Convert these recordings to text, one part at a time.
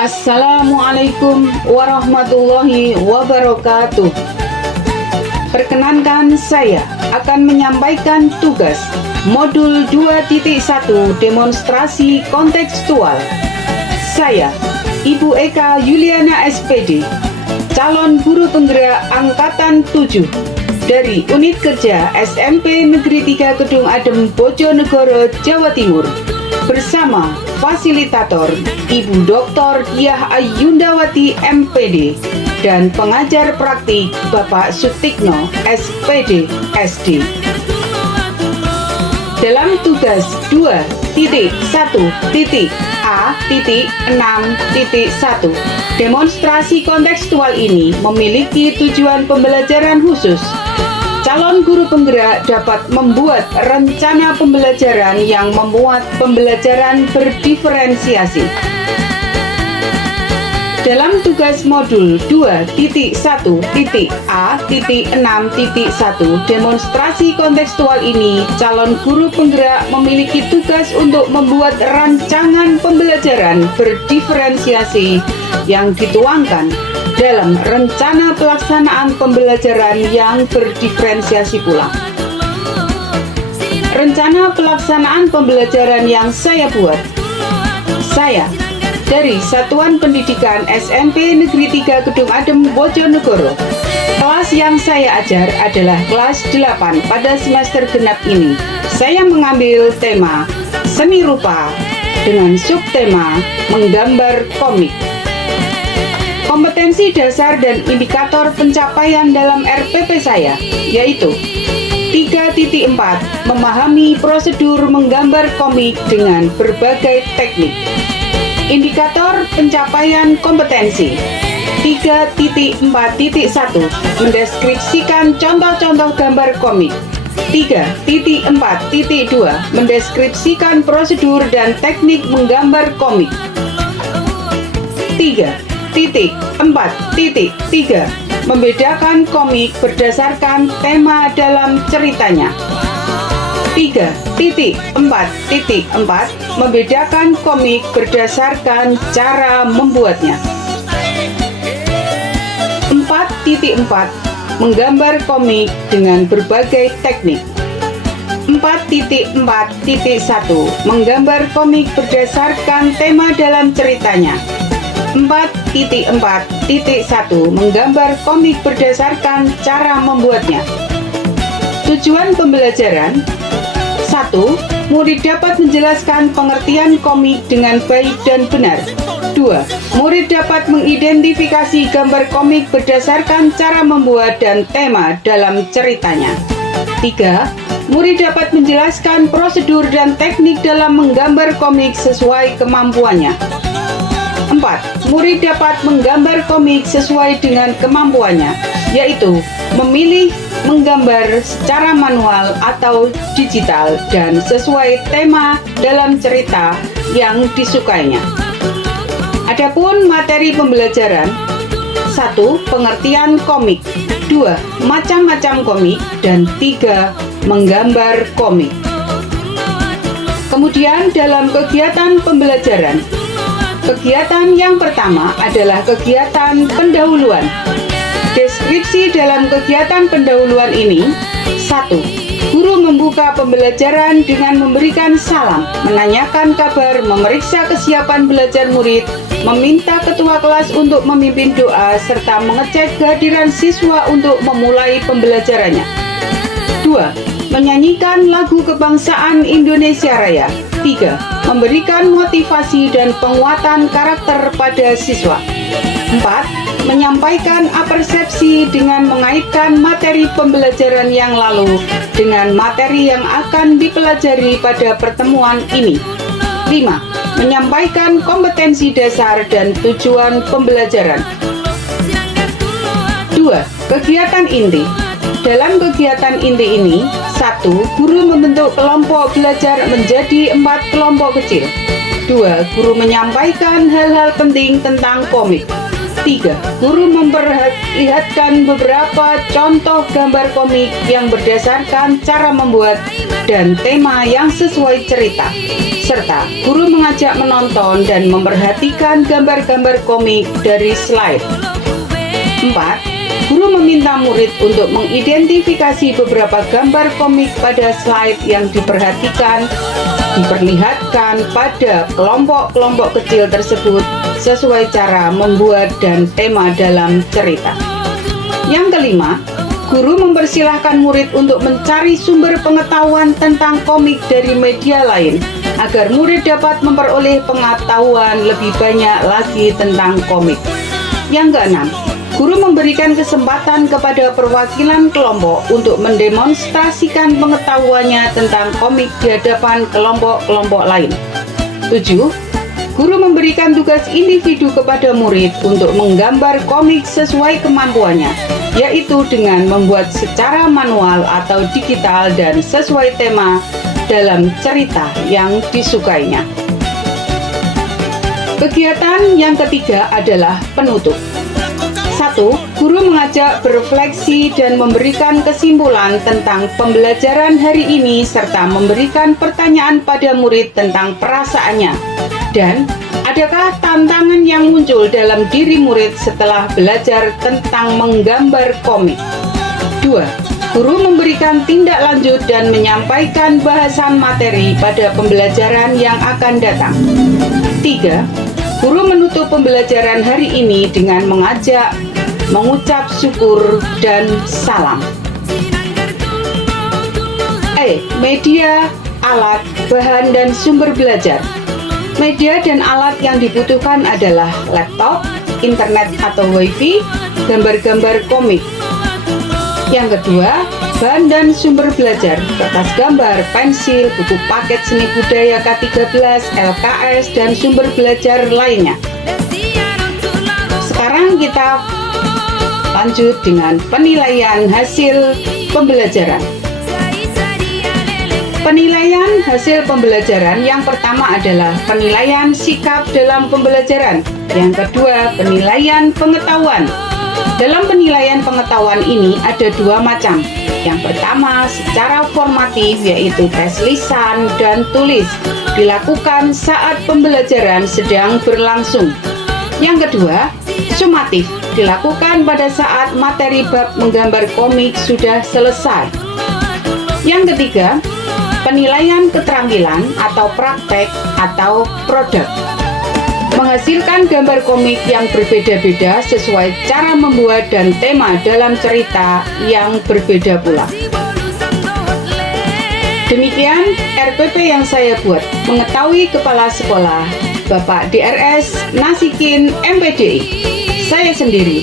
Assalamualaikum warahmatullahi wabarakatuh. Perkenankan, saya akan menyampaikan tugas modul 2.1 demonstrasi kontekstual. Saya, Ibu Eka Yuliana SPD, calon guru penggerak angkatan 7 dari Unit Kerja SMP Negeri 3 Kedung Adem, Bojonegoro, Jawa Timur, bersama fasilitator Ibu Dr. Diah Ayundawati MPD dan pengajar praktik Bapak Sutikno SPD SD. Dalam tugas 2.1.A.6.1 demonstrasi kontekstual ini memiliki tujuan pembelajaran khusus. Calon guru penggerak dapat membuat rencana pembelajaran yang memuat pembelajaran berdiferensiasi. Dalam tugas modul 2.1.A.6.1 demonstrasi kontekstual ini, calon guru penggerak memiliki tugas untuk membuat rancangan pembelajaran berdiferensiasi yang dituangkan dalam rencana pelaksanaan pembelajaran yang berdiferensiasi pula. Rencana pelaksanaan pembelajaran yang saya buat. Saya dari Satuan Pendidikan SMP Negeri 3 Kedung Adem, Bojonegoro. Kelas yang saya ajar adalah kelas 8 pada semester genap ini. Saya mengambil tema seni rupa dengan subtema menggambar komik. Kompetensi dasar dan indikator pencapaian dalam RPP saya yaitu 3.4 memahami prosedur menggambar komik dengan berbagai teknik. Indikator pencapaian kompetensi 3.4.1 mendeskripsikan contoh-contoh gambar komik. 3.4.2 mendeskripsikan prosedur dan teknik menggambar komik. 3.4.3 membedakan komik berdasarkan tema dalam ceritanya. 3.4.4 membedakan komik berdasarkan cara membuatnya. 4.4 menggambar komik dengan berbagai teknik. 4.4.1 menggambar komik berdasarkan tema dalam ceritanya. 4.4.1 menggambar komik berdasarkan cara membuatnya. Tujuan pembelajaran: 1. Murid dapat menjelaskan pengertian komik dengan baik dan benar. 2. Murid dapat mengidentifikasi gambar komik berdasarkan cara membuat dan tema dalam ceritanya. 3. Murid dapat menjelaskan prosedur dan teknik dalam menggambar komik sesuai kemampuannya. 4. Murid dapat menggambar komik sesuai dengan kemampuannya, yaitu memilih menggambar secara manual atau digital dan sesuai tema dalam cerita yang disukainya. Adapun materi pembelajaran: 1. Pengertian komik. 2. Macam-macam komik. Dan 3. Menggambar komik. Kemudian dalam kegiatan pembelajaran, kegiatan yang pertama adalah kegiatan pendahuluan. Deskripsi dalam kegiatan pendahuluan ini: 1. Guru membuka pembelajaran dengan memberikan salam, menanyakan kabar, memeriksa kesiapan belajar murid, meminta ketua kelas untuk memimpin doa, serta mengecek kehadiran siswa untuk memulai pembelajarannya. 2. Menyanyikan lagu kebangsaan Indonesia Raya. 3. Memberikan motivasi dan penguatan karakter pada siswa. 4. Menyampaikan apersepsi dengan mengaitkan materi pembelajaran yang lalu dengan materi yang akan dipelajari pada pertemuan ini. 5. Menyampaikan kompetensi dasar dan tujuan pembelajaran. 2. Kegiatan inti. Dalam kegiatan inti ini: 1. Guru membentuk kelompok belajar menjadi 4 kelompok kecil. 2. Guru menyampaikan hal-hal penting tentang komik. 3. Guru memperlihatkan beberapa contoh gambar komik yang berdasarkan cara membuat dan tema yang sesuai cerita, serta guru mengajak menonton dan memperhatikan gambar-gambar komik dari slide. 4. Guru meminta murid untuk mengidentifikasi beberapa gambar komik pada slide yang diperlihatkan pada kelompok-kelompok kecil tersebut sesuai cara membuat dan tema dalam cerita. Yang kelima, guru mempersilahkan murid untuk mencari sumber pengetahuan tentang komik dari media lain agar murid dapat memperoleh pengetahuan lebih banyak lagi tentang komik. Yang keenam, guru memberikan kesempatan kepada perwakilan kelompok untuk mendemonstrasikan pengetahuannya tentang komik di hadapan kelompok-kelompok lain. 7. Guru memberikan tugas individu kepada murid untuk menggambar komik sesuai kemampuannya, yaitu dengan membuat secara manual atau digital dan sesuai tema dalam cerita yang disukainya. Kegiatan yang ketiga adalah penutup. 1. Guru mengajak berefleksi dan memberikan kesimpulan tentang pembelajaran hari ini serta memberikan pertanyaan pada murid tentang perasaannya dan adakah tantangan yang muncul dalam diri murid setelah belajar tentang menggambar komik. 2. Guru memberikan tindak lanjut dan menyampaikan bahasan materi pada pembelajaran yang akan datang. 3. Guru menutup pembelajaran hari ini dengan mengucap syukur dan salam. Media, alat, bahan, dan sumber belajar. Media dan alat yang dibutuhkan adalah laptop, internet atau wifi, gambar-gambar komik. Yang kedua, bahan dan sumber belajar, kertas gambar, pensil, buku paket seni budaya K13, LKS, dan sumber belajar lainnya. Sekarang kita lanjut dengan penilaian hasil pembelajaran. Penilaian hasil pembelajaran yang pertama adalah penilaian sikap dalam pembelajaran. Yang kedua, penilaian pengetahuan. Dalam penilaian pengetahuan ini ada dua macam. Yang pertama, secara formatif, yaitu tes lisan dan tulis, dilakukan saat pembelajaran sedang berlangsung. Yang kedua, sumatif, dilakukan pada saat materi bab menggambar komik sudah selesai. Yang ketiga, penilaian keterampilan atau praktek atau produk. Menghasilkan gambar komik yang berbeda-beda sesuai cara membuat dan tema dalam cerita yang berbeda pula. Demikian RPP yang saya buat. Mengetahui Kepala Sekolah Bapak DRS Nasikin MPDI. Saya sendiri,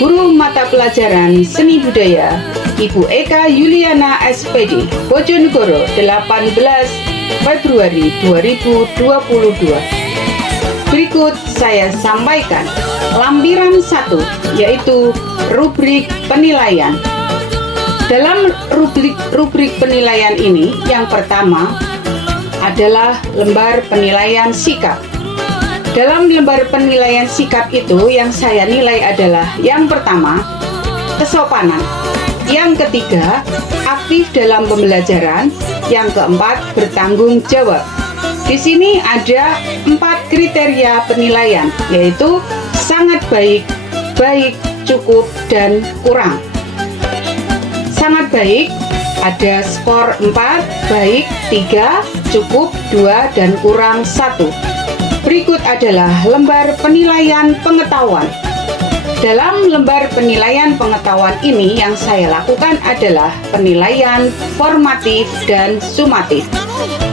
Guru Mata Pelajaran Seni Budaya Ibu Eka Yuliana SPD, Bojonegoro, 18 Februari 2022. Berikut saya sampaikan lampiran 1, yaitu rubrik penilaian. Dalam rubrik penilaian ini, yang pertama adalah lembar penilaian sikap. Dalam lembar penilaian sikap itu yang saya nilai adalah yang pertama, kesopanan. Yang ketiga, aktif dalam pembelajaran. Yang keempat, bertanggung jawab. Di sini ada 4 kriteria penilaian, yaitu sangat baik, baik, cukup, dan kurang. Sangat baik ada skor 4, baik 3, cukup 2, dan kurang 1. Berikut adalah lembar penilaian pengetahuan. Dalam lembar penilaian pengetahuan ini yang saya lakukan adalah penilaian formatif dan sumatif.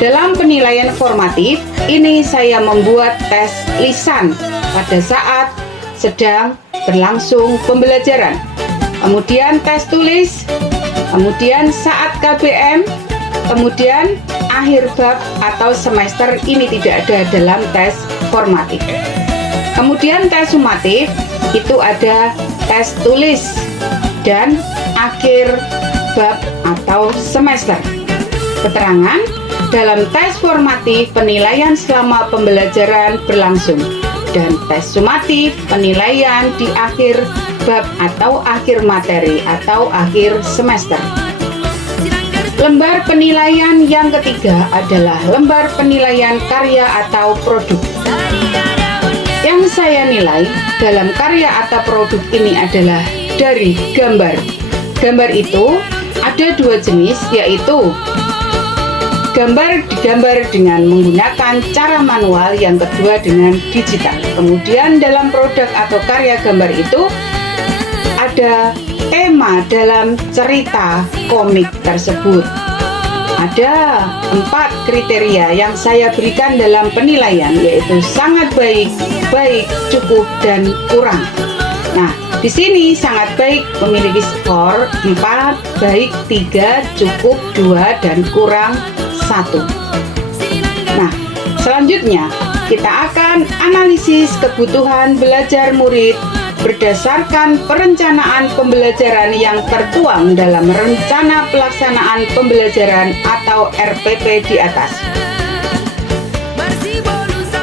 Dalam penilaian formatif ini saya membuat tes lisan pada saat sedang berlangsung pembelajaran. Kemudian tes tulis, kemudian saat KBM, kemudian akhir bab atau semester ini tidak ada dalam tes formatif. Kemudian tes sumatif itu ada tes tulis dan akhir bab atau semester. Keterangan dalam tes formatif penilaian selama pembelajaran berlangsung dan tes sumatif penilaian di akhir bab atau akhir materi atau akhir semester. Lembar penilaian yang ketiga adalah lembar penilaian karya atau produk. Yang saya nilai dalam karya atau produk ini adalah dari gambar. Gambar itu ada dua jenis, yaitu gambar digambar dengan menggunakan cara manual, yang kedua dengan digital. Kemudian dalam produk atau karya gambar itu ada tema dalam cerita komik tersebut. Ada 4 kriteria yang saya berikan dalam penilaian, yaitu sangat baik, baik, cukup, dan kurang. Nah, di sini sangat baik memiliki skor 4, baik 3, cukup 2, dan kurang 1. Nah, selanjutnya kita akan analisis kebutuhan belajar murid berdasarkan perencanaan pembelajaran yang tertuang dalam Rencana Pelaksanaan Pembelajaran atau RPP di atas.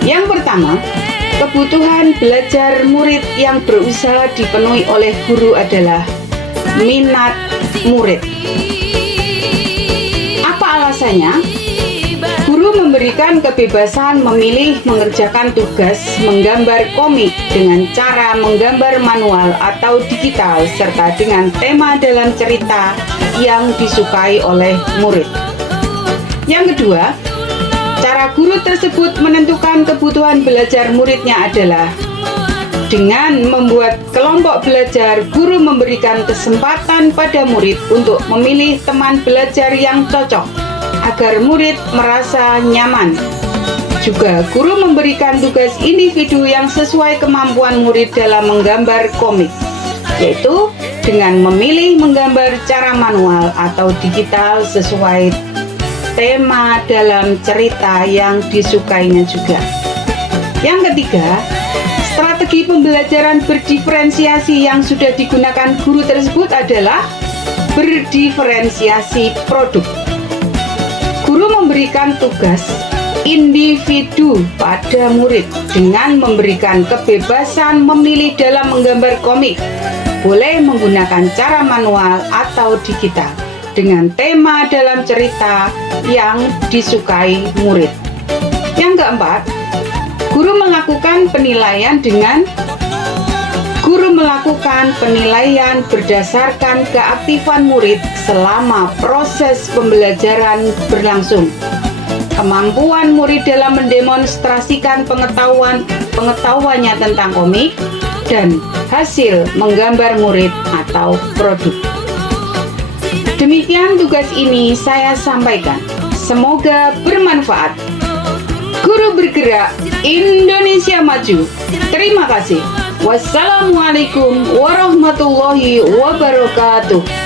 Yang pertama, kebutuhan belajar murid yang berusaha dipenuhi oleh guru adalah minat murid. Apa alasannya? Guru memberikan kebebasan memilih mengerjakan tugas menggambar komik dengan cara menggambar manual atau digital, serta dengan tema dalam cerita yang disukai oleh murid. Yang kedua, cara guru tersebut menentukan kebutuhan belajar muridnya adalah dengan membuat kelompok belajar. Guru memberikan kesempatan pada murid untuk memilih teman belajar yang cocok agar murid merasa nyaman. Juga guru memberikan tugas individu yang sesuai kemampuan murid dalam menggambar komik, yaitu dengan memilih menggambar cara manual atau digital sesuai tema dalam cerita yang disukainya juga. Yang ketiga, strategi pembelajaran berdiferensiasi yang sudah digunakan guru tersebut adalah berdiferensiasi produk. Guru memberikan tugas individu pada murid dengan memberikan kebebasan memilih dalam menggambar komik, boleh menggunakan cara manual atau digital, dengan tema dalam cerita yang disukai murid. Yang keempat, guru melakukan penilaian berdasarkan keaktifan murid selama proses pembelajaran berlangsung, kemampuan murid dalam mendemonstrasikan pengetahuannya tentang komik, dan hasil menggambar murid atau produk. Demikian tugas ini saya sampaikan. Semoga bermanfaat. Guru bergerak, Indonesia maju. Terima kasih. Wassalamualaikum warahmatullahi wabarakatuh.